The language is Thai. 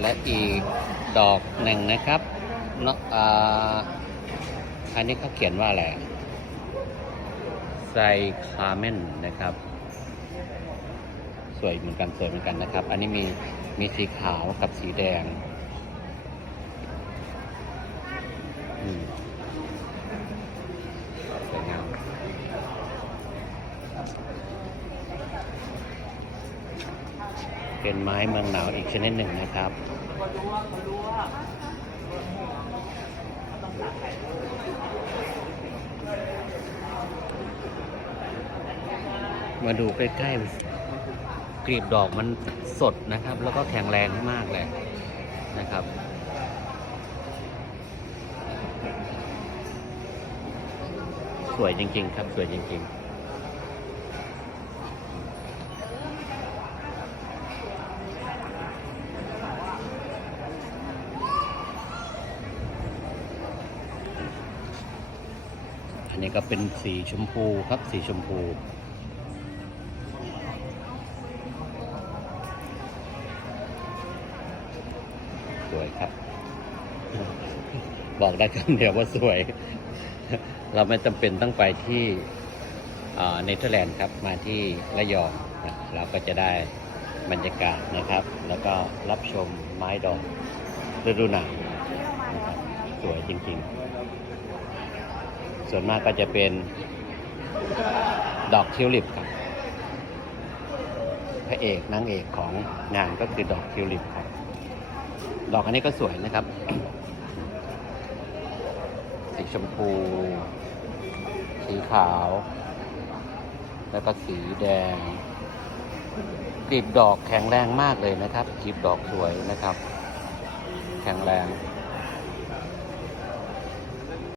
และอีกดอกหนึ่งนะครับเนาะอันนี้เขาเขียนว่าอะไรไซคาเมนนะครับ สวยเหมือนกันสวยเหมือนกันนะครับ อันนี้มีมีสีขาวกับสีแดงอืมสวยงาม เป็นไม้เมืองหนาวอีกชนิดหนึ่งนะครับ มาดูใกล้ๆกลีบดอกมันสดนะครับ แล้วก็แข็งแรงมากเลยนะครับสวยจริง ๆ ครับ สวยจริง ๆ อันนี้ก็เป็นสีชมพูครับสีชมพู สวยครับ บอกได้คำเดียวว่าสวย เราไม่จำเป็นต้องไปที่เนเธอร์แลนด์ครับมาที่ระยองนะเราก็จะได้บรรยากาศนะครับ แล้วก็รับชมไม้ดอกฤดูหนาวนะครับสวยจริงๆ ส่วนมากก็จะเป็นดอกทิวลิปครับพระเอกนางเอกของงานก็คือดอกทิวลิปครับ ดอกอันนี้ก็สวยนะครับ สีชมพู สีขาว แล้วก็สีแดงกลีบดอกแข็งแรงมากเลยนะครับกลีบดอกสวยนะครับ แข็งแรง